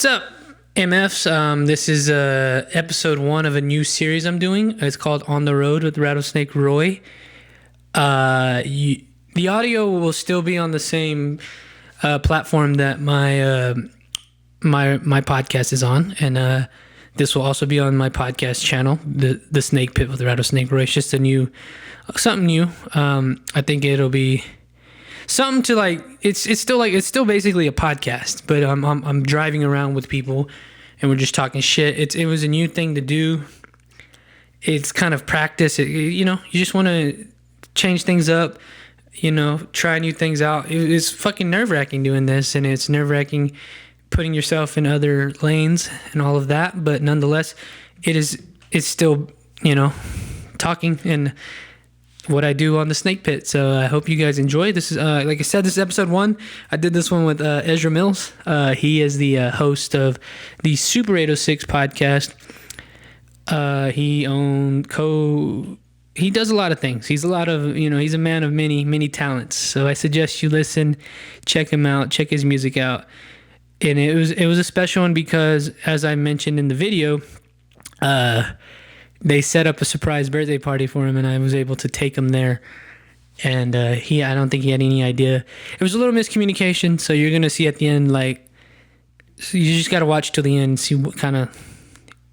What's up, MFs? This is episode 1 of a new series I'm doing. It's called On the Road with Rattlesnake Roy. The audio will still be on the same platform that my podcast is on, and this will also be on my podcast channel, the Snake Pit with Rattlesnake Roy. It's just something new. I think it'll be something to like. It's still basically a podcast, but I'm driving around with people, and we're just talking shit. It was a new thing to do. It's kind of practice. You just want to change things up. Try new things out. It's fucking nerve-wracking doing this, and it's nerve-wracking putting yourself in other lanes and all of that. But nonetheless, it's still talking and what I do on the Snake Pit. So I hope you guys enjoy. This is like I said, this is episode 1. I did this one with Ezra Millz. He is the host of the Super 806 podcast. He does a lot of things. He's a man of many talents. So I suggest you listen, check him out, check his music out. And it was a special one because, as I mentioned in the video, they set up a surprise birthday party for him, and I was able to take him there. And I don't think he had any idea. It was a little miscommunication, so you're gonna see at the end, so you just gotta watch till the end, see what kind of,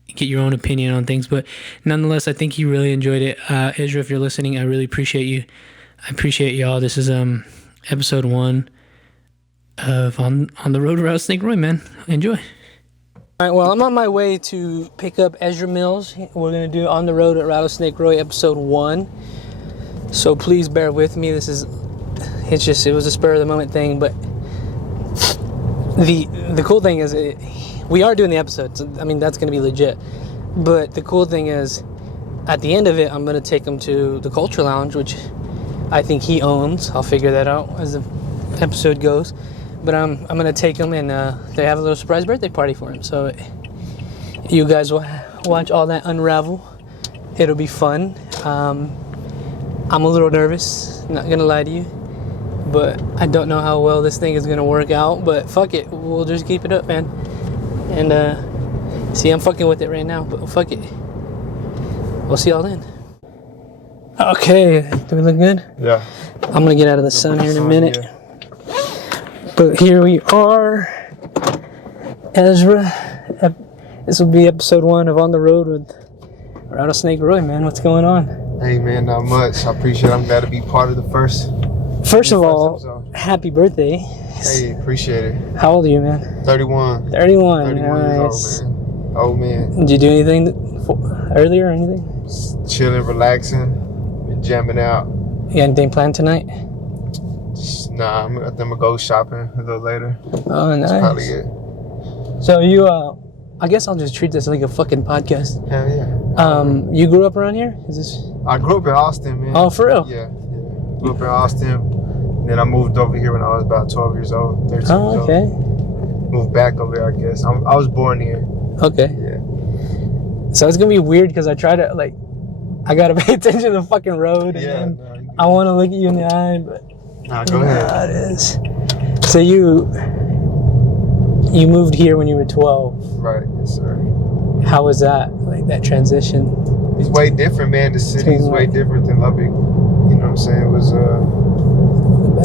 get your own opinion on things. But nonetheless, I think he really enjoyed it. Ezra, if you're listening, I really appreciate you. I appreciate y'all. This is episode 1 of On the Road with Rattlesnake Roy, man. Enjoy. All right, well, I'm on my way to pick up Ezra Millz. We're going to do On the Road at Rattlesnake Roy, episode 1. So please bear with me. It was a spur-of-the-moment thing, but the cool thing is we are doing the episode. So, that's going to be legit. But the cool thing is, at the end of it, I'm going to take him to the Culture Lounge, which I think he owns. I'll figure that out as the episode goes. But I'm going to take him, and they have a little surprise birthday party for him. So you guys will watch all that unravel. It'll be fun. I'm a little nervous, not going to lie to you. But I don't know how well this thing is going to work out. But fuck it. We'll just keep it up, man. And see, I'm fucking with it right now. But fuck it. We'll see y'all then. Okay. Do we look good? Yeah. I'm going to get out of the sun here in a minute. Yeah. But here we are, Ezra. This will be episode 1 of On the Road with Rattlesnake Roy, man. What's going on? Hey, man, not much. I appreciate it. I'm glad to be part of the first. First of all, episode. Happy birthday. Hey, appreciate it. How old are you, man? 31. 31. 31 years old, man. Oh, man. Did you do anything earlier or anything? Just chilling, relaxing, been jamming out. You got anything planned tonight? Nah, I think I'm gonna go shopping a little later. Oh, nice. That's probably it. So you, I guess I'll just treat this like a fucking podcast. Hell yeah. You grew up around here? I grew up in Austin, man. Oh, for real? Yeah. Grew up in Austin. Then I moved over here when I was about 12 years old, 13 years old. Okay. Moved back over here, I guess. I was born here. Okay. Yeah. So it's gonna be weird because I try to, I gotta pay attention to the fucking road. And I want to look at you in the eye, but. Nah, go ahead. It is. So you moved here when you were 12. Right, yes, sir. How was that? That transition? It's way different, man. The city's way different than Lubbock. You know what I'm saying? It was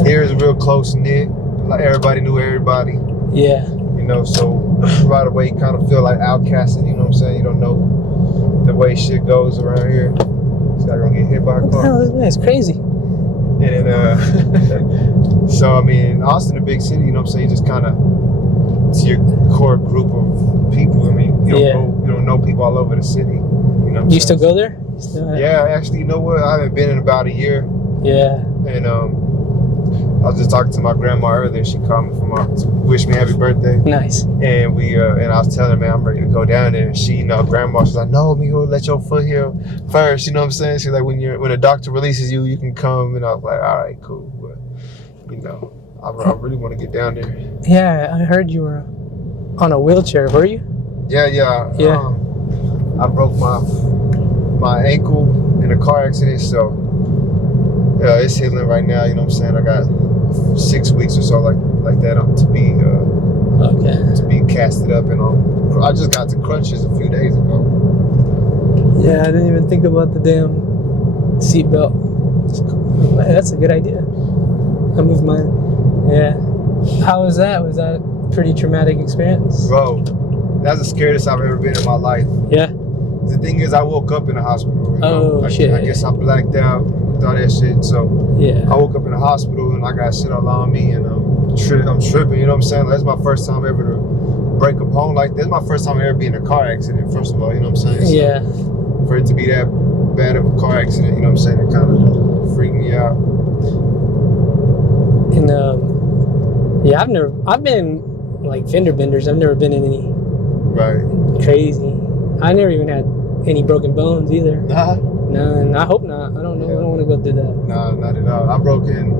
here is real close knit. Like everybody knew everybody. Yeah. So right away you kind of feel like outcasted. You know what I'm saying? You don't know the way shit goes around here. It's not gonna get hit by a car. What the hell is that? It's crazy. And then, so Austin, a big city, you know what I'm saying? You just kind of, it's your core group of people. You don't know people all over the city. You know what I'm saying? Still go there? Yeah, actually, you know what? I haven't been in about a year. Yeah. And I was just talking to my grandma earlier. She called me to wish me happy birthday. Nice. And I was telling her, man, I'm ready to go down there. And she, grandma, she's like, no, mijo, let your foot heal first. You know what I'm saying? She's like, when a doctor releases you, you can come. And I was like, all right, cool. But, I really want to get down there. Yeah, I heard you were on a wheelchair. Were you? Yeah. I broke my ankle in a car accident, so it's healing right now. You know what I'm saying? I got 6 weeks or so like that to be casted up and I just got to Crunches a few days ago. Yeah, I didn't even think about the damn seatbelt. That's a good idea. I moved mine. Yeah. How was that? Was that a pretty traumatic experience? Bro, that's the scariest I've ever been in my life. Yeah. The thing is, I woke up in the hospital. Shit. I guess I blacked out with all that shit. So yeah. I woke up in the hospital and I got shit all on me and I'm tripping. You know what I'm saying? That's my first time ever to break a bone like this. My first time ever being in a car accident. First of all, you know what I'm saying? So yeah. For it to be that bad of a car accident, you know what I'm saying? It kind of freaked me out. And yeah, I've been like fender benders. I've never been in any crazy. I never even had any broken bones either. Nah. No, and I hope not. I don't know. Yeah. I don't want to go through that. Nah, not at all. I broke in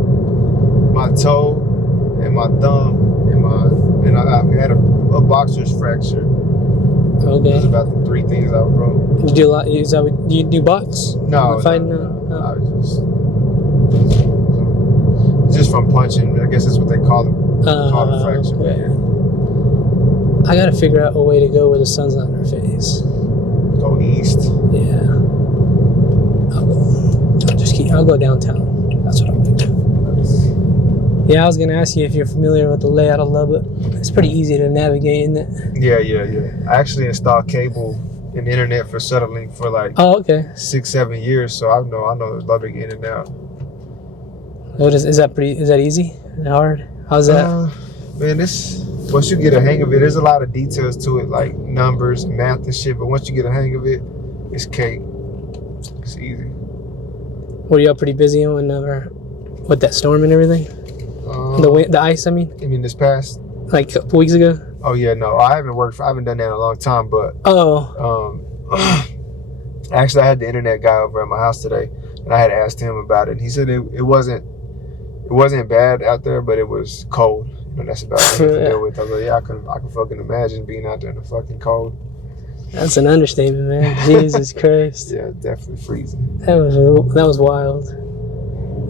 my toe and my thumb and I had a boxer's fracture. Okay. Those are about the 3 things I broke. Did you do a lot? Do you do box? No. Fighting? No. I was just from punching. I guess that's what they call it. Call it fracture. Yeah. I gotta figure out a way to go where the sun's not in our face. Go east. Yeah. I'll go downtown. That's what I'm gonna do. Yeah, I was gonna ask you if you're familiar with the layout of Lubbock. It's pretty easy to navigate, isn't it? Yeah. I actually installed cable and internet for Sutherland for like 6-7 years, so I know Lubbock in and out. Is that easy? Is it hard? How's that? Man, once you get a hang of it, there's a lot of details to it, like numbers, math and shit, but once you get a hang of it, it's cake. It's easy. Were y'all pretty busy with that storm and everything? The ice, I mean? You mean this past? Like a couple weeks ago? Oh yeah, no, I haven't done that in a long time, but actually I had the internet guy over at my house today and I had asked him about it and he said it wasn't bad out there, but it was cold. You know, that's about it to deal with. I was like, yeah, I can fucking imagine being out there in the fucking cold. That's an understatement, man. Jesus Christ. Yeah, definitely freezing. That was wild.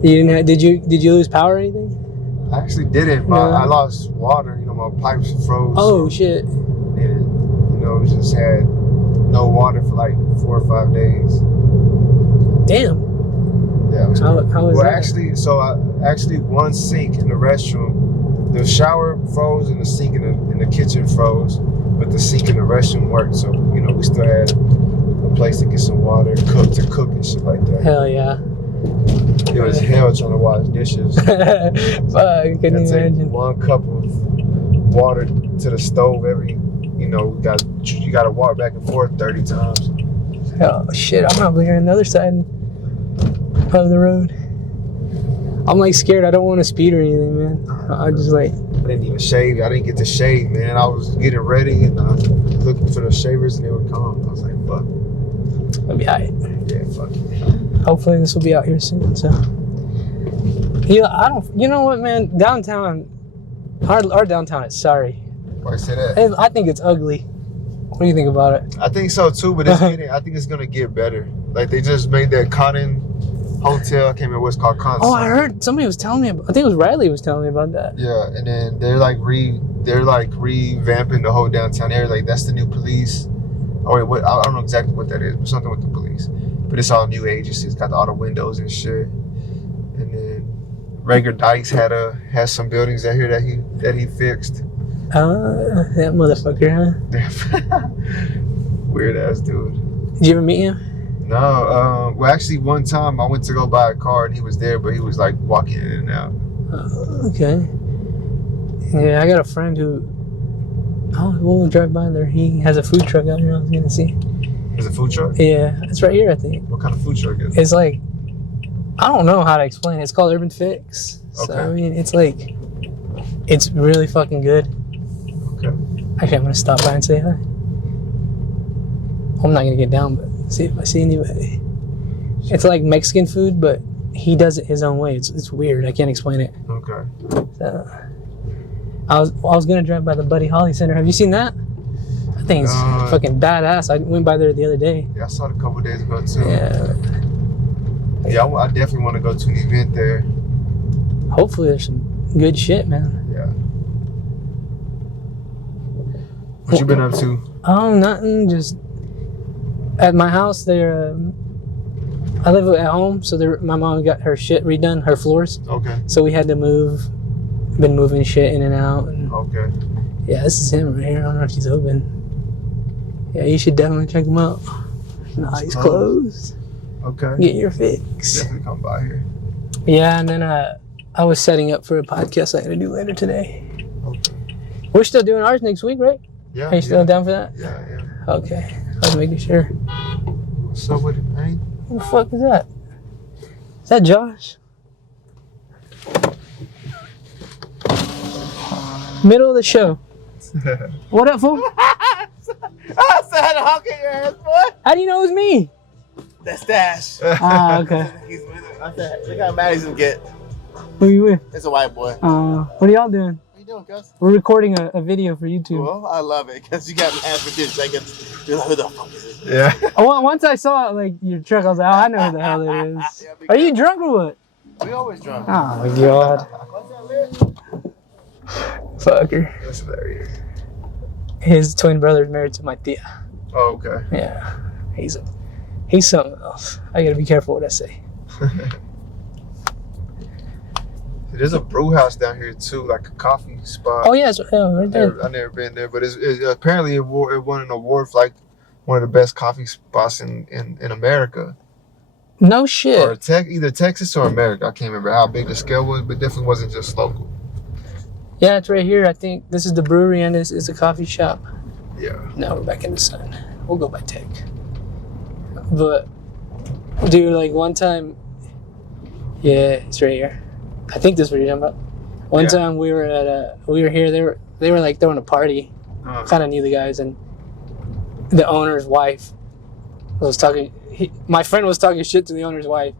Did you lose power or anything? I actually didn't. No. I lost water. You know, my pipes froze. Oh shit. And you know, we just had no water for like 4 or 5 days. Damn. Yeah. How was that? Actually, one sink in the restroom, the shower froze and the sink in the kitchen froze, but the sink in the restroom worked. So you know, we still had a place to get some water, to cook and shit like that. Hell yeah. It was hell trying to wash dishes. Fuck, I couldn't imagine. Take 1 cup of water to the stove every, you got to walk back and forth 30 times. Oh shit, I'm probably here on the other side of the road. I'm like scared. I don't want to speed or anything, man. I just like. I didn't even shave. I didn't get to shave, man. I was getting ready and looking for the shavers and they would come. I was like, fuck. I'll be alright. Yeah, fuck it. Hopefully this will be out here soon. So. Yeah, you know what, man? Downtown, our downtown is sorry. Why say that? I think it's ugly. What do you think about it? I think so too, but I think it's gonna get better. Like they just made that Cotton Hotel. I can't remember what it's called. Cotton. Oh, I heard somebody was telling me. I think it was Riley was telling me about that. Yeah, and then they're revamping the whole downtown area. Like that's the new police. Oh wait, what? I don't know exactly what that is, but something with the police. But it's all new agencies. It's got all the windows and shit. And then Rager Dykes has some buildings out here that he fixed. That motherfucker, huh? Weird ass dude. Did you ever meet him? No. Well, actually, one time I went to go buy a car and he was there, but he was like walking in and out. Okay. Yeah, I got a friend who. We'll drive by there. He has a food truck out here. I was gonna see. Is it a food truck? Yeah, it's right here, I think. What kind of food truck is it? It's like, I don't know how to explain it. It's called Urban Fix. Okay. So, I mean, it's like, it's really fucking good. Okay. Actually, I'm going to stop by and say hi. I'm not going to get down, but see if I see anybody. It's like Mexican food, but he does it his own way. It's weird. I can't explain it. Okay. So, I was going to drive by the Buddy Holly Center. Have you seen that? I think it's fucking badass. I went by there the other day. Yeah, I saw it a couple days ago too. Yeah. Yeah, I definitely want to go to an event there. Hopefully there's some good shit, man. Yeah. What you been up to? Oh, nothing. Just at my house. I live at home, so my mom got her shit redone, her floors. Okay. So we had to move. Been moving shit in and out. And Okay. yeah, this is him right here. I don't know if he's open. Yeah, you should definitely check him out. Nah, he's closed. Okay. Get your fix. Definitely come by here. Yeah, and then I was setting up for a podcast I had to do later today. Okay. We're still doing ours next week, right? Yeah. Are you still down for that? Yeah. Okay. I was making sure. What's up with it, man? Who the fuck is that? Is that Josh? Middle of the show. What up, fool? I said honk at your ass, boy. How do you know it was me? That's Dash. Ah, okay. I said, look how mad he's gonna get. Who you with? It's a white boy. What are y'all doing? What you doing, cuz? We're recording a video for YouTube. Well, I love it, because you got mad for 2 seconds. You're like, who the fuck is this? Yeah. Once I saw like your truck, I was like, oh, I know who the hell it is. Yeah, Are you drunk or what? We always drunk. Oh my god. What's that lyric? Fucker. That's hilarious. His twin brother is married to my tia. Oh, okay. Yeah. He's something else. I gotta be careful what I say. There's a brew house down here too, like a coffee spot. Oh yeah, right there. I've never been there, but it's apparently it won an award for like one of the best coffee spots in America. No Or shit. either Texas or America. I can't remember how big the scale was, but definitely wasn't just local. Yeah, it's right here. I think this is the brewery and this is a coffee shop. Yeah. Now we're back in the sun. We'll go by tech. But, dude, like one time, yeah, it's right here. I think this is what you're talking about. One time we were here. They were like throwing a party. Kind of knew the guys, and the owner's wife was talking. My friend was talking shit to the owner's wife.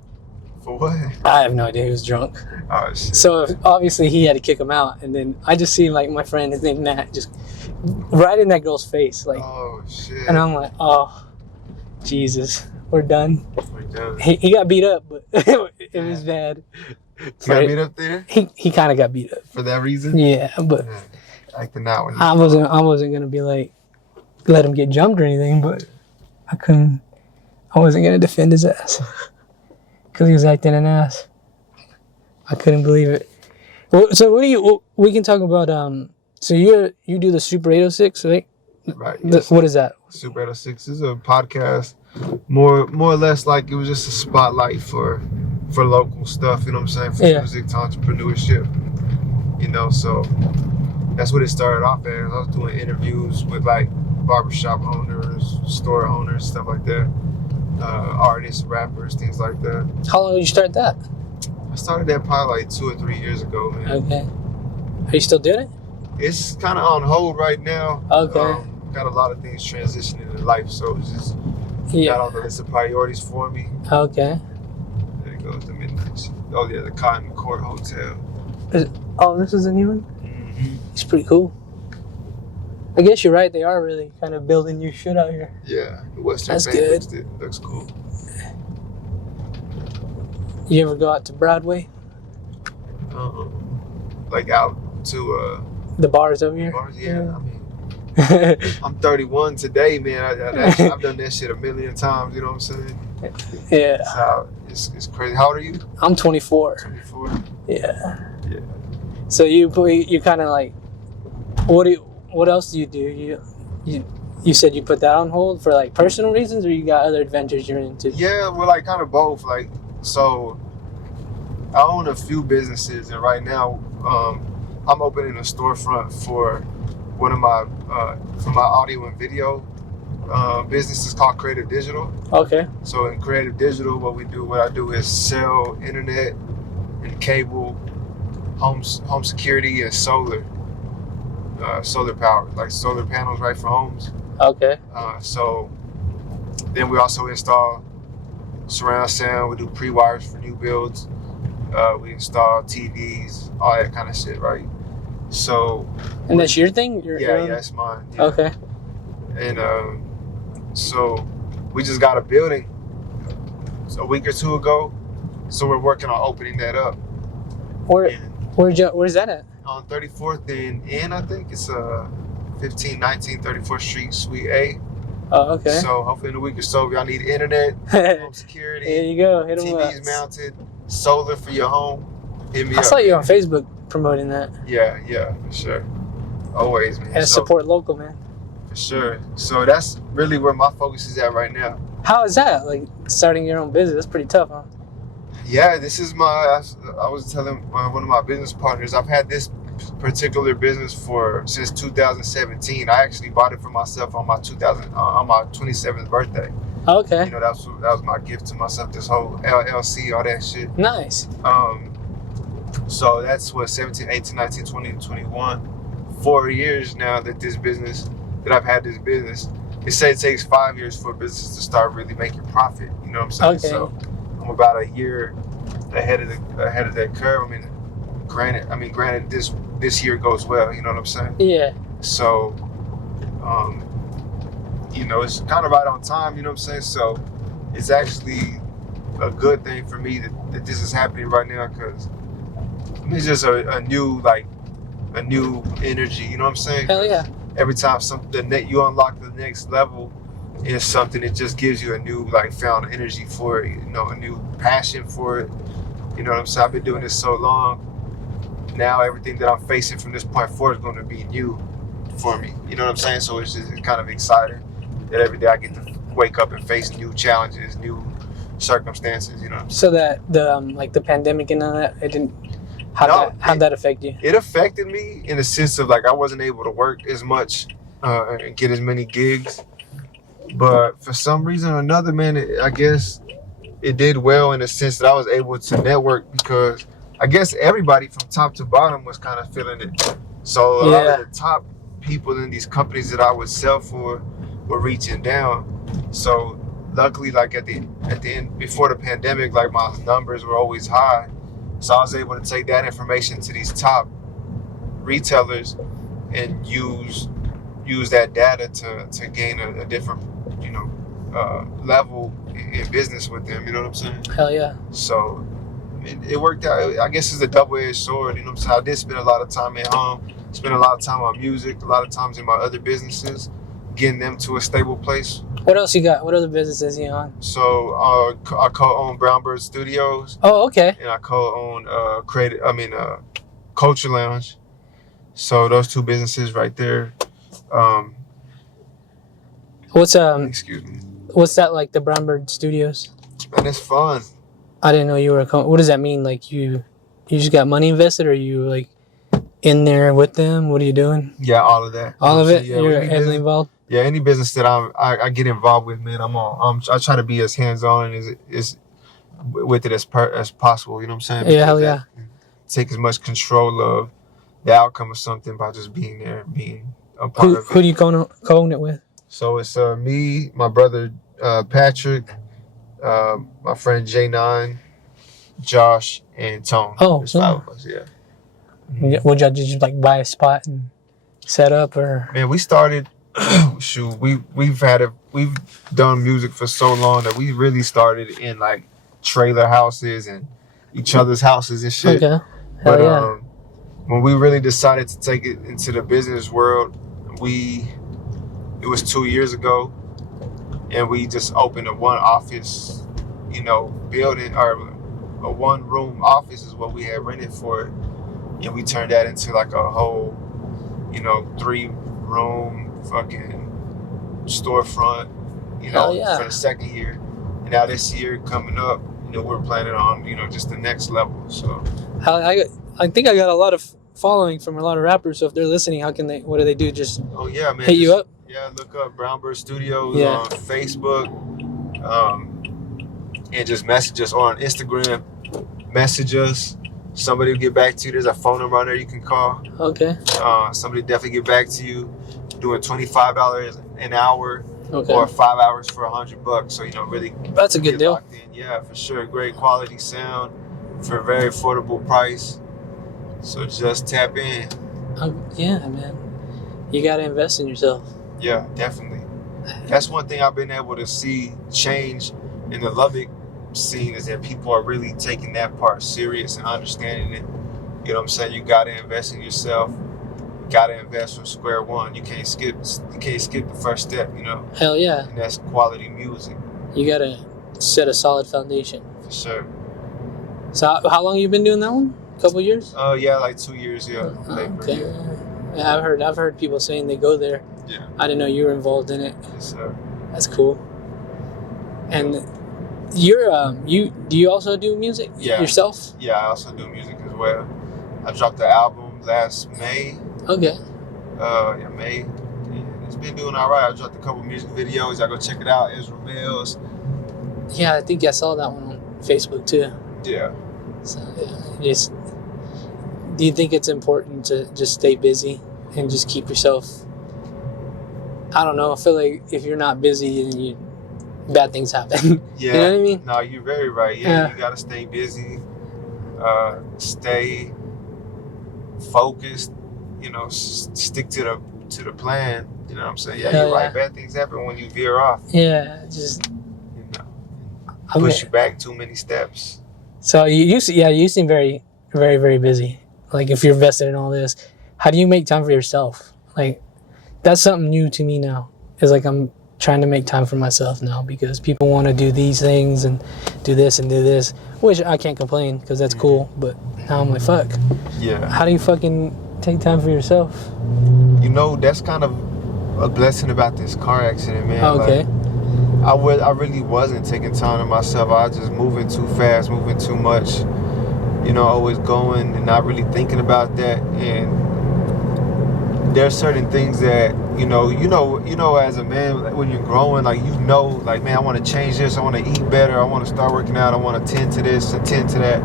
For what? I have no idea. He was drunk. Oh shit. So obviously he had to kick him out, and then I just see like my friend, his name Matt, just right in that girl's face, like. Oh shit. And I'm like, oh, Jesus, we're done. We're done. He got beat up, but it was bad. You got beat up there He kind of got beat up. for that reason. Yeah, but Acting out when I wasn't gonna be like let him get jumped or anything, but I wasn't gonna defend his ass because he was acting an ass. I couldn't believe it. Well, so we can talk about so you do the Super 806, right? Right. Yes. What is that? Super 806 is a podcast, more or less like it was just a spotlight for local stuff. You know what I'm saying? For music, to entrepreneurship. You know, so that's what it started off as. I was doing interviews with like barbershop owners, store owners, stuff like that. Artists, rappers, things like that. How long did you start that? I started that probably like 2 or 3 years ago, man. Okay. Are you still doing it? It's kind of on hold right now. Okay. Got a lot of things transitioning in life, so it's just not on the list of priorities for me. Okay. There it goes, the midnight. Oh yeah, the Cotton Court Hotel. This is a new one? Mm-hmm. It's pretty cool. I guess you're right. They are really kind of building new shit out here. Yeah, the Western That's Bank good. looks cool. You ever go out to Broadway? Like out to The bars over here? bars? Yeah, I mean, I'm 31 today, man. I've done that shit a million times. You know what I'm saying? Yeah. It's crazy. How old are you? I'm 24. 24. Yeah. Yeah. So you kind of like, what else do you do? You said you put that on hold for like personal reasons, or you got other adventures you're into? Yeah, we're like kind of both. Like, so I own a few businesses, and right now I'm opening a storefront for one of my audio and video business is called Creative Digital. Okay. So in Creative Digital, what I do is sell internet and cable, home security, and solar power, like solar panels, right, for homes. Okay. So then we also install surround sound. We do pre-wires for new builds. We install TVs, all that kind of shit, right? So. And that's your thing? Yeah, that's mine. Yeah. Okay. And so we just got a building a week or two ago. So we're working on opening that up. Where's that at? On 34th and I think it's 1519 34th Street, Suite A. Oh, okay. So hopefully in a week or so, if y'all need internet, home security, There you go. Hit 'em TVs up. mounted, solar for your home, hit me I up. saw you on Facebook promoting that. Yeah, for sure. Always, man. And support local, man. For sure. So that's really where my focus is at right now. How is that? Like starting your own business? That's pretty tough, huh? Yeah, this is I was telling one of my business partners, I've had this particular business since 2017. I actually bought it for myself on my 27th birthday. Okay. You know, that was my gift to myself. This whole LLC, all that shit. Nice. So that's what 17, 18, 19, 20, 21. 4 years now that I've had this business. They say it takes 5 years for a business to start really making profit. You know what I'm saying? Okay. So I'm about a year ahead of that curve. Granted, this year goes well. You know what I'm saying? Yeah. So, it's kind of right on time. You know what I'm saying? So, it's actually a good thing for me that this is happening right now because it's just a new energy. You know what I'm saying? Hell yeah. Every time you unlock the next level is something that just gives you a new found energy for it, a new passion for it. You know what I'm saying? I've been doing this so long. Now everything that I'm facing from this point forward is going to be new for me. You know what I'm saying? So it's kind of exciting that every day I get to wake up and face new challenges, new circumstances. You know what I'm saying? So that the pandemic and all that, it didn't. How'd that affect you? It affected me in the sense of I wasn't able to work as much and get as many gigs. But for some reason or another, man, I guess it did well in the sense that I was able to network because I guess everybody from top to bottom was kind of feeling it. So a lot of the top people in these companies that I would sell for were reaching down. So luckily, at the end, before the pandemic, my numbers were always high. So I was able to take that information to these top retailers and use that data to gain a different, level in business with them. You know what I'm saying? Hell yeah. So it worked out. I guess it's a double-edged sword. You know what I'm saying? I did spend a lot of time at home, spend a lot of time on music, a lot of times in my other businesses, getting them to a stable place. What else you got? What other businesses you on? So I co-own Brownbird Studios. Oh, okay. And I co-own Culture Lounge. So those two businesses right there. Excuse me. What's that like? The Brownbird Studios? And it's fun. I didn't know you were. What does that mean? Like you just got money invested, or you in there with them? What are you doing? Yeah, all of that. All of it. Yeah, You're heavily involved. Yeah, any business that I get involved with, man, I try to be as hands-on as with it as possible. You know what I'm saying? Yeah, hell yeah. Take as much control of the outcome of something by just being there, being a part of it. Who do you co-own it with? So it's me, my brother Patrick, my friend J9, Josh, and Tone. Oh, there's 5 of us. Yeah. Would y'all just buy a spot and set up, or? Man, we started. Shoot, we've done music for so long that we really started in trailer houses and each other's houses and shit. Okay. But yeah. When we really decided to take it into the business world, it was 2 years ago, and we just opened a one office, building, or a 1-room office is what we had rented for it, and we turned that into a whole, 3-room fucking storefront, for the second year. And now this year coming up, we're planning on, just the next level. So I think I got a lot of following from a lot of rappers. So if they're listening, what do they do? Just hit you up? Yeah, look up Brownbird Studios on Facebook, and just message us, or on Instagram. Message us. Somebody will get back to you. There's a phone number on there you can call. Okay. Somebody definitely get back to you. Doing $25 an hour, okay, or 5 hours for $100. So really. That's a good deal. Locked in. Yeah, for sure. Great quality sound for a very affordable price. So just tap in. Yeah, man. You gotta invest in yourself. Yeah, definitely. That's one thing I've been able to see change in the Lubbock scene, is that people are really taking that part serious and understanding it. You know what I'm saying? You gotta invest in yourself. gotta invest from square one. You can't skip the first step, you know. Hell yeah. And that's quality music. You gotta set a solid foundation. For sure. So how long you been doing that one? A couple years? Yeah, like 2 years, yeah. Okay. Yeah, I've heard people saying they go there. Yeah. I didn't know you were involved in it. Yes, sir. That's cool. And you're do you also do music yourself? Yeah, I also do music as well. I dropped the album last May. Okay. Yeah, May. And it's been doing all right. I dropped a couple music videos. I go check it out. Ezra Millz. Yeah, I think I saw that one on Facebook too. Yeah. So yeah, do you think it's important to just stay busy and just keep yourself? I don't know. I feel like if you're not busy, then bad things happen. Yeah. You know what I mean? No, you're very right. Yeah. You gotta stay busy. Stay focused. You know, stick to the plan. You know what I'm saying? Yeah, you're right. Bad things happen when you veer off. Yeah, just push you back too many steps. So you seem very, very, very busy. Like if you're invested in all this, how do you make time for yourself? Like that's something new to me now. It's like I'm trying to make time for myself now because people want to do these things and do this and do this, which I can't complain because that's cool. But now I'm like, fuck. Yeah. How do you fucking take time for yourself? You know, that's kind of a blessing about this car accident, man. Okay. Like, I really wasn't taking time to myself. I was just moving too fast, moving too much. You know, always going and not really thinking about that. And there's certain things that you know, as a man, when you're growing, like like, man, I want to change this. I want to eat better. I want to start working out. I want to tend to this and tend to that.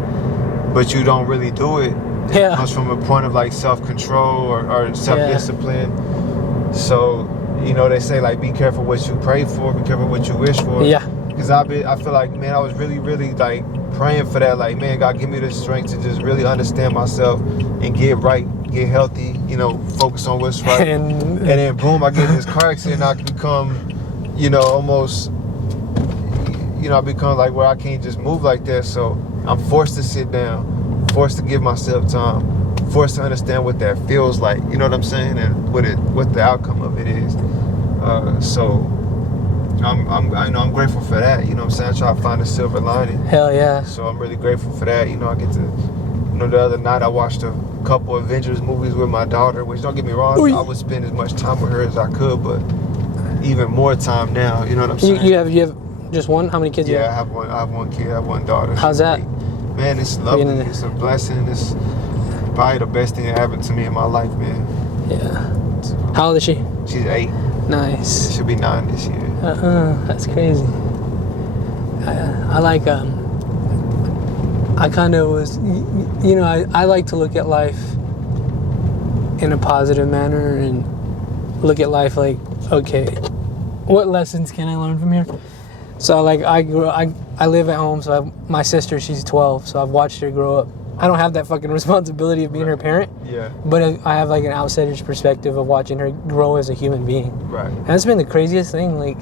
But you don't really do it. Yeah. It comes from a point of like self-control or self-discipline. Yeah. So, you know, they say like, be careful what you pray for, be careful what you wish for. Yeah. Because I feel like, man, I was really, really like praying for that. Like, man, God, give me the strength to just really understand myself and get right, get healthy, you know, focus on what's right. And then boom, I get in this car accident. I become, you know, almost, you know, I become like where I can't just move like that. So I'm forced to sit down, forced to give myself time, forced to understand what that feels like. You know what I'm saying? And what the outcome of it is. So I'm grateful for that. You know what I'm saying? I try to find a silver lining. Hell yeah. So I'm really grateful for that. You know, I get to, you know, the other night I watched a couple Avengers movies with my daughter, which don't get me wrong, I would spend as much time with her as I could, but even more time now. You know what I'm saying? You have just one? How many kids? Yeah, I have one kid. I have one daughter. How's that? Man, it's lovely. It's a blessing. It's probably the best thing that happened to me in my life, man. Yeah. So, how old is she? She's 8. Nice. She'll be 9 this year. That's crazy. I like I kind of was, you know, I like to look at life in a positive manner and look at life like, okay, what lessons can I learn from here? So like I live at home, so my sister, she's 12, so I've watched her grow up. I don't have that fucking responsibility of being her parent. Yeah. But I have like an outsider's perspective of watching her grow as a human being. Right. And that's been the craziest thing. Like,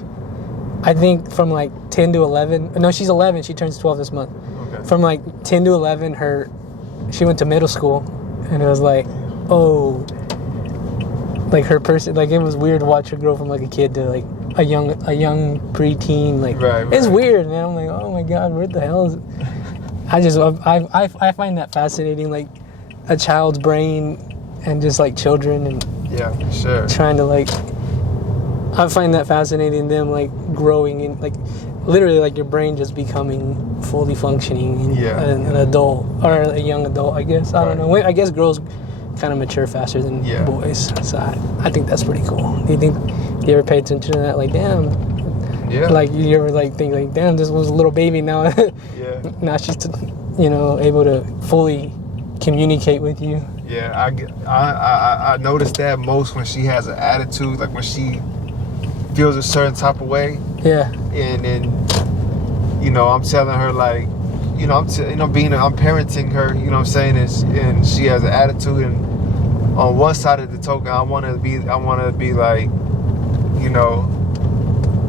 I think from like 10 to 11. No, she's 11. She turns 12 this month. Okay. From like 10 to 11, she went to middle school, and it was like, oh, like her person. Like it was weird to watch her grow from like a kid to like a young preteen. Like it's weird, man. I'm like, oh my god, what the hell is it? I find that fascinating, like a child's brain and just like children and yeah, sure. Trying to like, I find that fascinating, them like growing and like literally like your brain just becoming fully functioning an adult or a young adult, I guess. I don't know. I guess girls kind of mature faster than boys, so I think that's pretty cool. Do you ever pay attention to that? Like, damn. Yeah. Like you ever like think like, damn, this was a little baby now. Yeah. Now she's, you know, able to fully communicate with you. Yeah, I noticed that most when she has an attitude, like when she feels a certain type of way. Yeah. And then, you know, I'm telling her like, you know, I'm parenting her. You know what I'm saying? And she has an attitude, and on one side of the token, I want to be like, you know,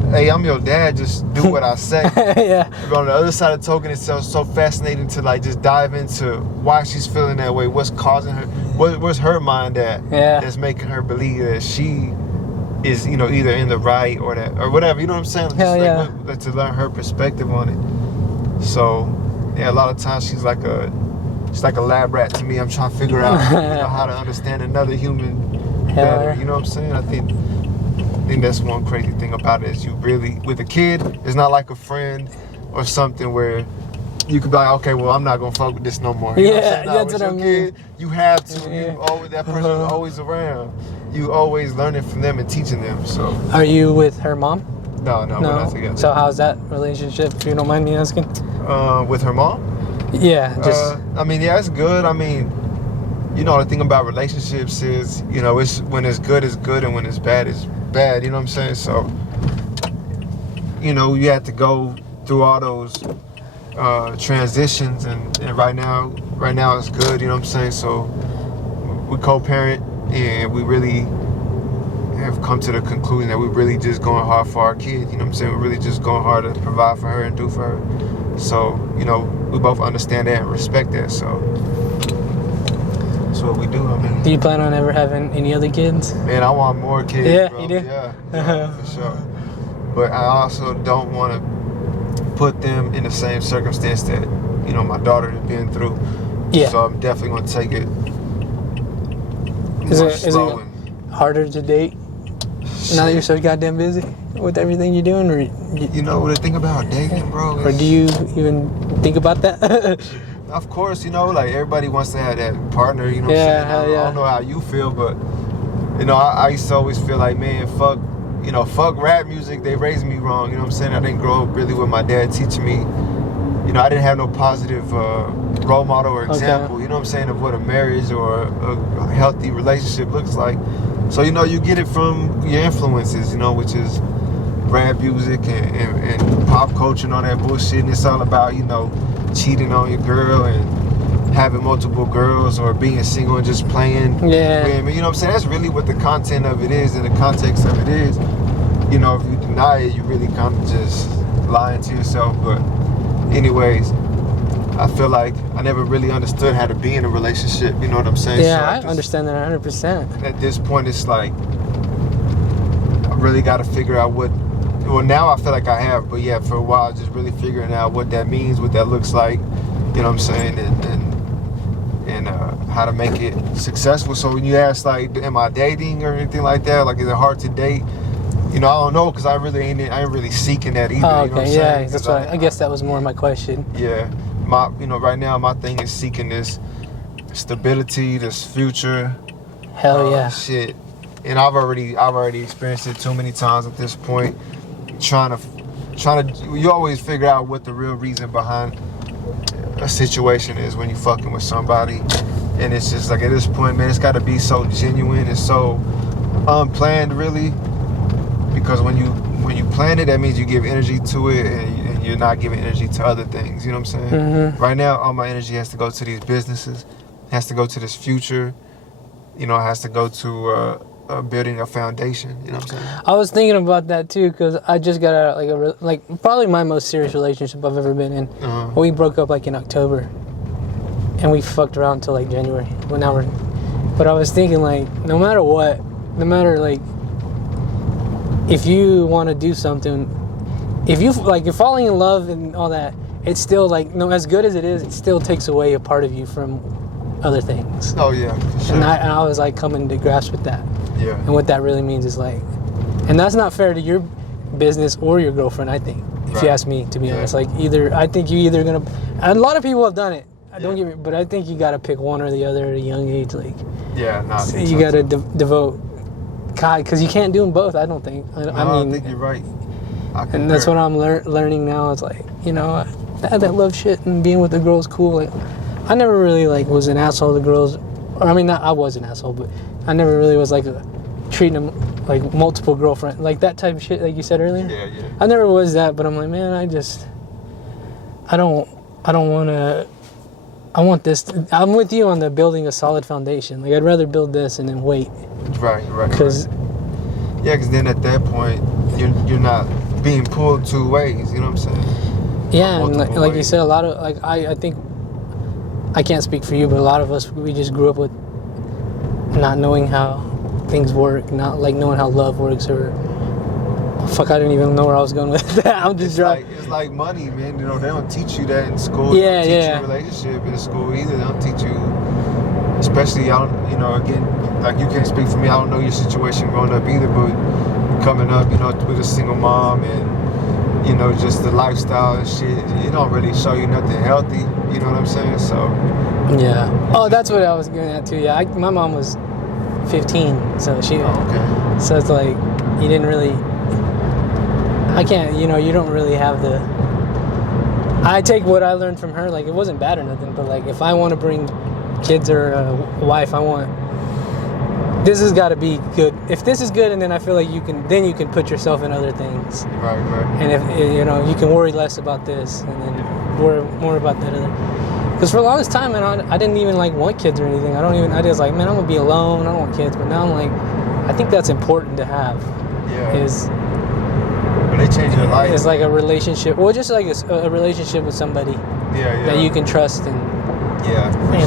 hey, I'm your dad, just do what I say. Yeah. But on the other side of the token, it's so fascinating to like just dive into why she's feeling that way, what's causing her, what's her mind at that's making her believe that she is, you know, either in the right or that or whatever, you know what I'm saying? Hell just like, to learn her perspective on it. So yeah, a lot of times she's like a lab rat to me. I'm trying to figure out how to understand another human better. You know what I'm saying? I think that's one crazy thing about it is you really, with a kid, it's not like a friend or something where you could be like, okay, well, I'm not gonna fuck with this no more. You know what I'm saying? That's what I mean. Kid, you have to. You always, that person is always around. You always learning from them and teaching them. So. Are you with her mom? No, we're not together. So how's that relationship, if you don't mind me asking? With her mom? Yeah, just. I mean, yeah, it's good. I mean, you know, the thing about relationships is, you know, it's when it's good, and when it's bad, it's bad. You know what I'm saying? So, you know, you have to go through all those transitions, and right now it's good. You know what I'm saying? So, we co-parent, and we really have come to the conclusion that we're really just going hard for our kid. You know what I'm saying? We're really just going hard to provide for her and do for her. So, you know, we both understand that and respect that. So that's what we do. I mean, do you plan on ever having any other kids? Man, I want more kids. Yeah, bro. you do? Yeah, for sure. But I also don't want to put them in the same circumstance that, you know, my daughter has been through. Yeah. So I'm definitely going to take it Is more it slow. harder to date now that you're so goddamn busy with everything you're doing, or you know the thing about dating, bro? Or do you even think about that? Of course, you know, like everybody wants to have that partner. You know what I'm saying? I don't know how you feel, but you know, I used to always feel like, man, fuck rap music. They raised me wrong. You know what I'm saying? I didn't grow up really with my dad teaching me. You know, I didn't have no positive role model or example. You know what I'm saying, of what a marriage or a healthy relationship looks like. So, you know, you get it from your influences, you know, which is rap music and pop culture and all that bullshit. And it's all about, you know, cheating on your girl and having multiple girls or being single and just playing. Yeah. You know what I'm saying? That's really what the content of it is and the context of it is. You know, if you deny it, you really kind of just lying to yourself. But anyways, I feel like I never really understood how to be in a relationship. You know what I'm saying? Yeah, so I understand that 100%. At this point, it's like I really got to figure out what. Well, now I feel like I have, but yeah, for a while, just really figuring out what that means, what that looks like. You know what I'm saying? And how to make it successful. So when you ask, like, am I dating or anything like that? Like, is it hard to date? You know, I don't know, because I ain't really seeking that either. Oh, okay, you know what I'm yeah, saying? that's why I guess that was more my question. Yeah, right now my thing is seeking this stability, this future. Hell yeah. Shit, and I've already experienced it too many times at this point. Trying to, you always figure out what the real reason behind a situation is when you fucking with somebody, and it's just like at this point, man, it's got to be so genuine and so unplanned, really. Because when you plan it, that means you give energy to it, and you're not giving energy to other things. You know what I'm saying? Mm-hmm. Right now, all my energy has to go to these businesses, has to go to this future. You know, it has to go to building a foundation. You know what I'm saying? I was thinking about that too, because I just got out of like probably my most serious relationship I've ever been in. Uh-huh. We broke up like in October, and we fucked around until like January. But I was thinking, like, no matter what, like, if you want to do something, if you're falling in love and all that, it's still like, no, as good as it is, it still takes away a part of you from other things. Oh yeah, for sure. And I was like coming to grasp with that. Yeah. And what that really means is like, and that's not fair to your business or your girlfriend, I think, if you ask me, to be honest. Like, I think you either gonna, and a lot of people have done it. Don't get me, but I think you gotta pick one or the other at a young age. Like, so you gotta devote, because you can't do them both. I don't think. I think you're right. And that's what I'm learning now. It's like, you know, that love shit and being with the girls cool. Like, I never really like was an asshole to girls, or I mean, not I was an asshole, but I never really was like treating them like multiple girlfriends, like that type of shit, like you said earlier. Yeah. I never was that, but I'm like, man, I don't want to. I want this. I'm with you on the building a solid foundation. Like, I'd rather build this and then wait. Right. Because then at that point, you're not being pulled two ways. You know what I'm saying? Yeah, and Multiple like you ways. said, a lot of I think I can't speak for you, but a lot of us we just grew up with not knowing how things work, not like knowing how love works, or fuck, I didn't even know where I was going with that. I'm just driving. It's like money, man. You know, they don't teach you that in school. Yeah, They don't teach yeah. you relationship in school either. They don't teach you, especially, I don't, you know, again, like you can't speak for me. I don't know your situation growing up either, but coming up, you know, with a single mom and, you know, just the lifestyle and shit, it don't really show you nothing healthy. You know what I'm saying? So. Yeah. Oh, that's what I was getting at too. Yeah, my mom was 15, so she. Okay. So it's like you didn't really. I can't. You know, you don't really have the. I take what I learned from her. Like it wasn't bad or nothing, but like if I want to bring kids or a wife, I want. This has got to be good. If this is good, and then I feel like you can put yourself in other things. Right. And if you know, you can worry less about this, and then worry more about that other. Because for the longest time, man, I didn't even like want kids or anything. I just like, man, I'm gonna be alone. I don't want kids. But now I'm like, I think that's important to have. Yeah. Is When they change your life. it's like a relationship, well, just like a relationship with somebody Yeah. that you can trust and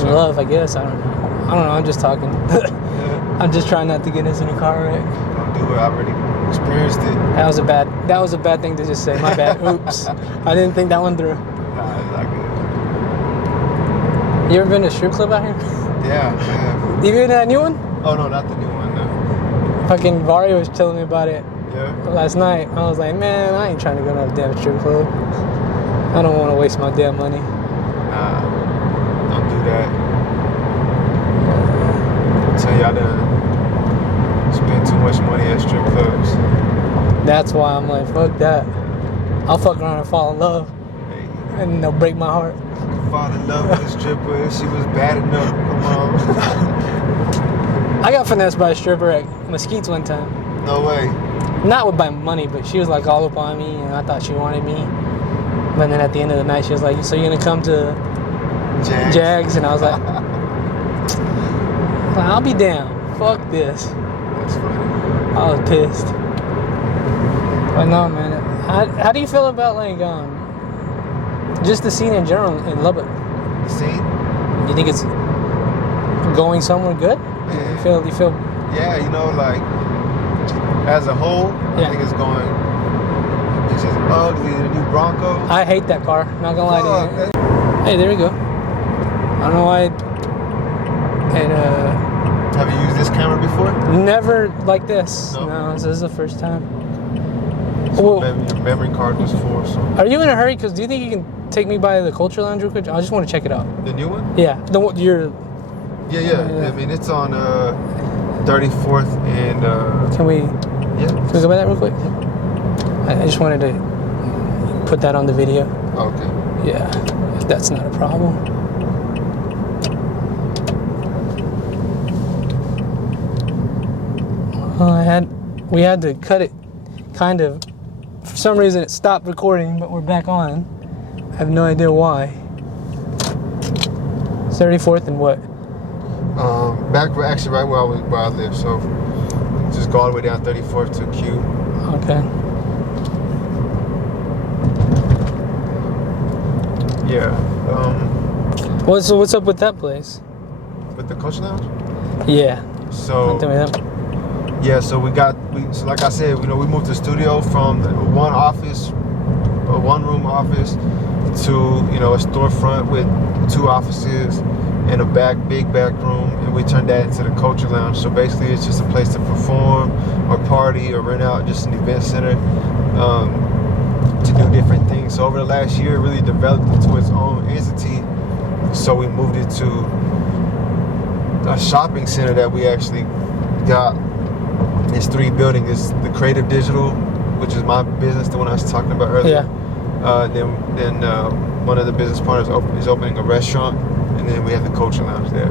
sure. love. I guess I don't know. I'm just talking. Yeah. I'm just trying not to get us in a car wreck. Don't do it. I already experienced it. That was a bad thing to just say. My bad. Oops. I didn't think that one through. Nah, it's not good. You ever been to a strip club out here? Yeah. You been to that new one? Oh no, not the new one. No. Fucking Vario was telling me about it Yeah. last night. I was like, man, I ain't trying to go to a damn strip club. I don't want to waste my damn money. Nah, don't do that. I tell you, I done spend too much money at strip clubs. That's why I'm like, fuck that. I'll fuck around and fall in love, Hey, and they'll break my heart. fall in love with a stripper. She was bad enough. Come on. I got finessed by a stripper at Mesquite's one time. No way. Not with my money, but she was like all up on me, and I thought she wanted me. But then at the end of the night, she was like, so you're gonna come to Jags? And I was like, I'll be down. Fuck this. That's funny. I was pissed. But no, man. How do you feel about like just the scene in general in Lubbock? See? You think it's going somewhere good? Man. You feel Yeah, you know, like as a whole, Yeah. I think it's going. It's just ugly. The new Bronco. I hate that car, not gonna lie to you. Hey, there we go. I don't know why Have you used this camera before? never like this. No? No, this is the first time. So Well, your memory card was for. So are you in a hurry? Because do you think you can take me by the Culture Lounge real quick? I just want to check it out. the new one? Yeah, the one you're. Yeah. Yeah. I mean, it's on 34th and Can we yeah. go by that real quick? I just wanted to put that on the video. Okay. Yeah, if that's not a problem. We had to cut it, kind of. For some reason, it stopped recording, but we're back on. I have no idea why. 34th and what? Actually right where I live. So just go all the way down 34th to Q. Okay. Yeah. What's up with that place? With the Culture Lounge. Yeah. So Tell me that. yeah, so so like I said, you know, we moved the studio from one office, a one-room office, to, you know, a storefront with 2 offices and a big back room, and we turned that into the Culture Lounge. So basically, it's just a place to perform or party or rent out, just an event center to do different things. So over the last year, it really developed into its own entity. So we moved it to a shopping center that we actually got. It's 3 buildings. It's the Creative Digital, which is my business, the one I was talking about earlier. Yeah. Then one of the business partners is opening a restaurant, and then we have the Culture Lounge there.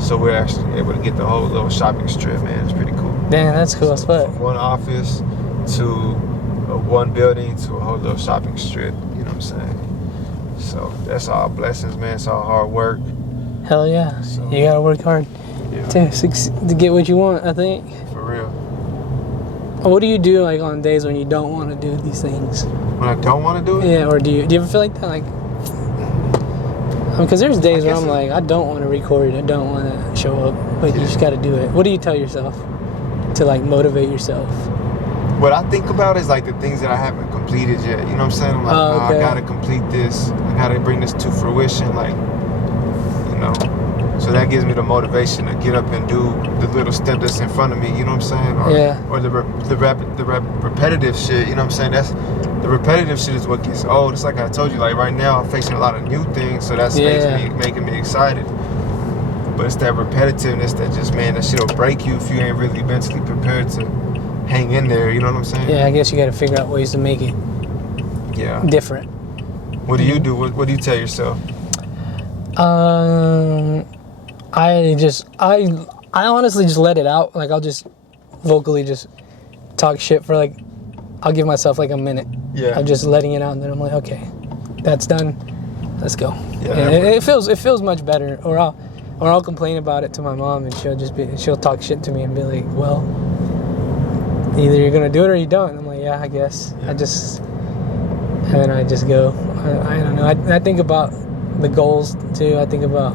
So we're actually able to get the whole little shopping strip, man. It's pretty cool. Damn, that's cool as fuck. From one office to one building to a whole little shopping strip. You know what I'm saying? So that's all blessings, man. It's all hard work. Hell yeah. So- You gotta work hard Yeah. to get what you want, I think. For real. What do you do like on days when you don't want to do these things? When I don't want to do it? Yeah, or do you ever feel like that? Like, because there's days where I'm like, I don't want to record, I don't want to show up, but you just got to do it. What do you tell yourself to like motivate yourself? What I think about is like the things that I haven't completed yet. You know what I'm saying? I'm like, okay. I gotta complete this. I gotta bring this to fruition. Like, you know. So that gives me the motivation to get up and do the little step that's in front of me. You know what I'm saying? Or the repetitive shit. You know what I'm saying? The repetitive shit is what gets old. It's like I told you. Like right now, I'm facing a lot of new things, so that's making me excited. But it's that repetitiveness that just, man, that shit'll break you if you ain't really mentally prepared to hang in there, you know what I'm saying? Yeah, I guess you got to figure out ways to make it different. What do you do? What do you tell yourself? I honestly just let it out. Like I'll just vocally just talk shit for like, I'll give myself like a minute. Yeah. I'm just letting it out, and then I'm like, okay, that's done. Let's go. Yeah. And it feels much better. Or I'll complain about it to my mom, and she'll talk shit to me and be like, well, either you're gonna do it or you don't. And I'm like, yeah, I guess. Yeah. And then I just go. I don't know. I think about the goals too. I think about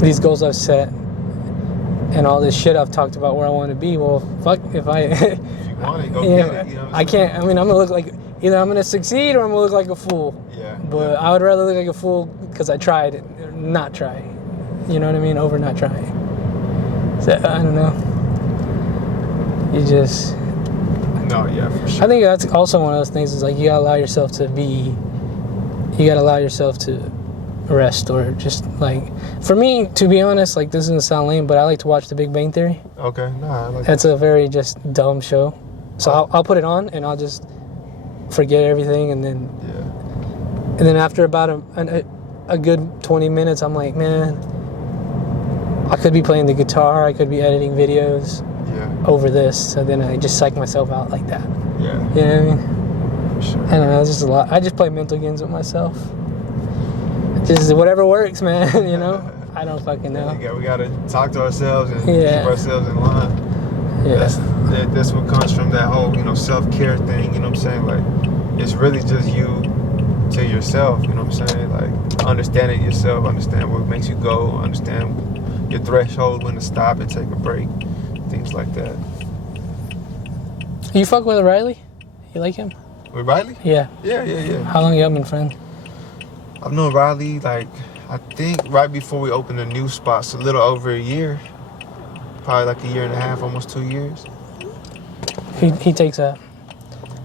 these goals I've set and all this shit I've talked about where I want to be. Well, fuck if I. If you want it, go get it. You know what I'm I can't. I mean, I'm gonna look like either I'm gonna succeed or I'm gonna look like a fool. Yeah. But I would rather look like a fool because I tried it, or not try. You know what I mean? Over not trying. So I don't know. You just. No, yeah, for sure. I think that's also one of those things. Is like you gotta allow yourself to be. You gotta allow yourself to rest, or just like. For me, to be honest, like this doesn't sound lame, but I like to watch The Big Bang Theory. Okay, nah, I like That's a very just dumb show. So I'll put it on and I'll just forget everything, and then. Yeah. And then after about a good 20 minutes, I'm like, man, I could be playing the guitar, I could be editing videos over this. So then I just psych myself out like that. Yeah. You know what I mean? For sure. I don't know, it's just a lot. I just play mental games with myself. Just whatever works, man, you know? I don't fucking know. We gotta talk to ourselves and keep ourselves in line. Yeah. That's what comes from that whole, self-care thing, you know what I'm saying? Like, it's really just you to yourself, you know what I'm saying? Like, understanding yourself, understand what makes you go, understand your threshold, when to stop and take a break, things like that. You fuck with Riley? You like him? With Riley? Yeah. Yeah. How long y'all been friends? I've known Riley, like, I think right before we opened a new spot, so a little over a year. Probably like a year and a half, almost 2 years. He takes a...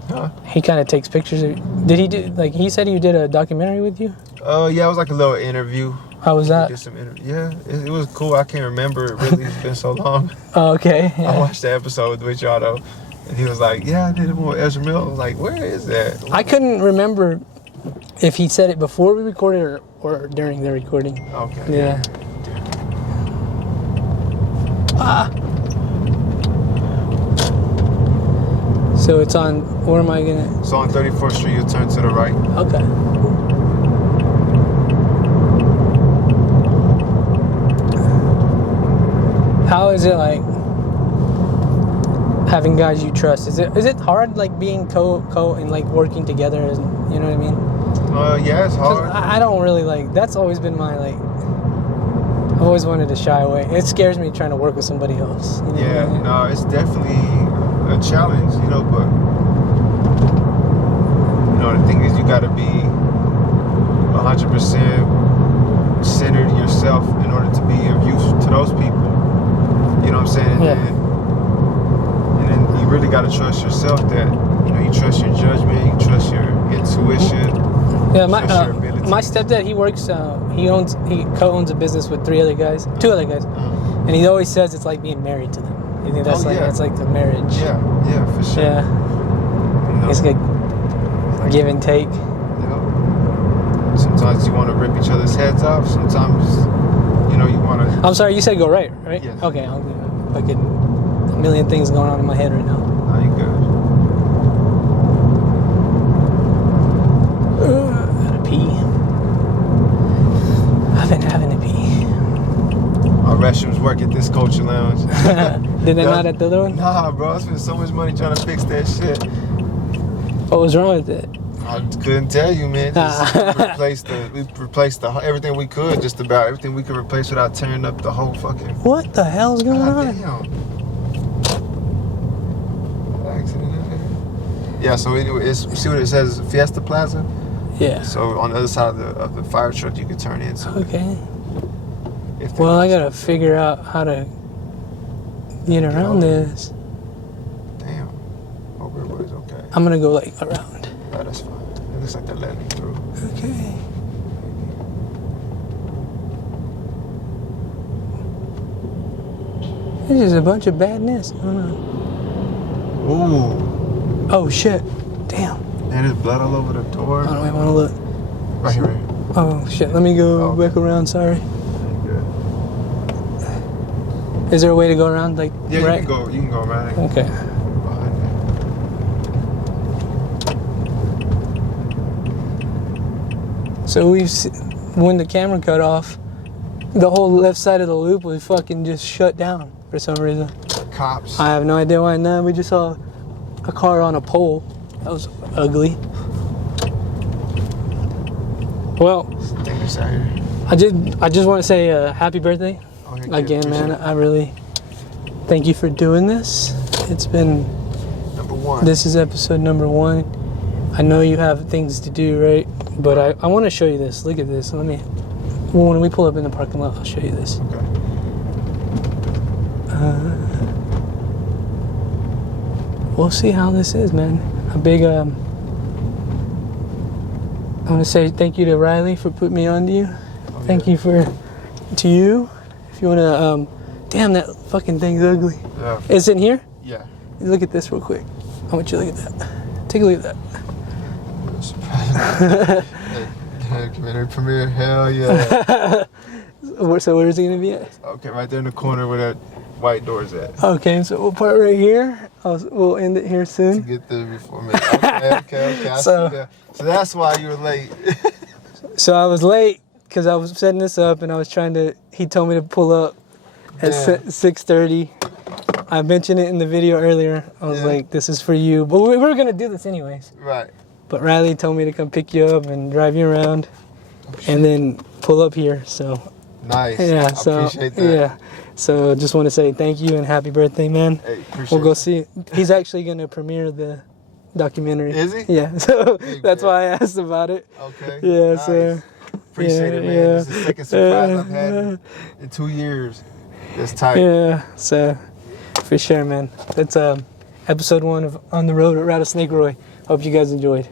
Huh? He kind of takes pictures of... Did he do... Like, he said he did a documentary with you? Yeah, it was like a little interview. How was that? We did some it was cool. I can't remember it really. It's been so long. Oh, okay. Yeah. I watched the episode with y'all though, and he was like, "Yeah, I did it with Ezra Millz." I was like, "Where is that?" I couldn't remember if he said it before we recorded or during the recording. Okay. Yeah. So it's on. Where am I gonna? So on 34th Street, you turn to the right. Okay. How is it like having guys you trust? Is it hard like being co and like working together? You know what I mean? Yeah, it's hard. I don't really like. That's always been my like. I've always wanted to shy away. It scares me trying to work with somebody else. You know what I mean? No, it's definitely a challenge, but the thing is, you got to be 100% centered yourself in order to be of use to those people. You know what I'm saying? Yeah. And then you really got to trust yourself that, you trust your judgment, you trust your intuition. Yeah, my stepdad, he works, he co-owns a business with two other guys, and he always says it's like being married to them. You think that's it's like the marriage? Yeah, for sure. Yeah. It's like give and take. Sometimes you want to rip each other's heads off. Sometimes, you want to. I'm sorry, you said go right? Yes. Okay, I'm fucking a million things going on in my head right now. No, you good. Gotta pee. I've been having to pee. Our restrooms work at this culture lounge. Did they not at the other one? Nah, bro. I spent so much money trying to fix that shit. What was wrong with it? I couldn't tell you, man. Just we replaced everything we could, just about everything we could replace without tearing up the whole fucking. What the hell's going on? Damn. Accident in there. Yeah. So anyway, see what it says, Fiesta Plaza. Yeah. So on the other side of the fire truck, you could turn into. Okay. Well, I gotta figure out how to get around this. Damn. Hope everybody's okay. I'm gonna go like around. Oh, that's fine. It looks like they're letting me through. Okay. This is a bunch of badness. Ooh. Oh shit. Damn. And there's blood all over the door. I don't even want to look. Right here. Oh shit. Let me go back around. Sorry. Is there a way to go around, like, yeah, right? you can go around. Okay. So when the camera cut off, the whole left side of the loop was fucking just shut down for some reason. Cops. I have no idea why. Now we just saw a car on a pole. That was ugly. Well, I just want to say happy birthday. Again, man, I really thank you for doing this. It's been number 1. This is episode number 1. I know you have things to do, right? But I want to show you this. Look at this. When we pull up in the parking lot, I'll show you this. Okay. We'll see how this is, man. A big I want to say thank you to Riley for putting me on to you. Thank you to you. If you want to, damn, that fucking thing's ugly. Yeah. Is it in here? Yeah. Look at this real quick. I want you to look at that. Take a look at that. Documentary premiere, hell yeah. So where's it gonna be at? Okay, right there in the corner where that white door's at. Okay, so we'll part right here. We'll end it here soon. To get there before me. Okay. I see that. So that's why you were late. So I was late because I was setting this up and I was he told me to pull up at 6:30. I mentioned it in the video earlier. I was like, this is for you. But we were going to do this anyways. Right. But Riley told me to come pick you up and drive you around and then pull up here. So nice. Yeah, I appreciate that. Yeah. So just want to say thank you and happy birthday, man. Hey, appreciate We'll go see it. He's actually going to premiere the documentary. Is he? Yeah. So that's why I asked about it. Okay. Yeah, nice. so appreciate it, man. This is the second surprise I've had in 2 years. It's tight. Yeah, so for sure, man. That's episode 1 of On the Road with Rattlesnake Roy. Hope you guys enjoyed.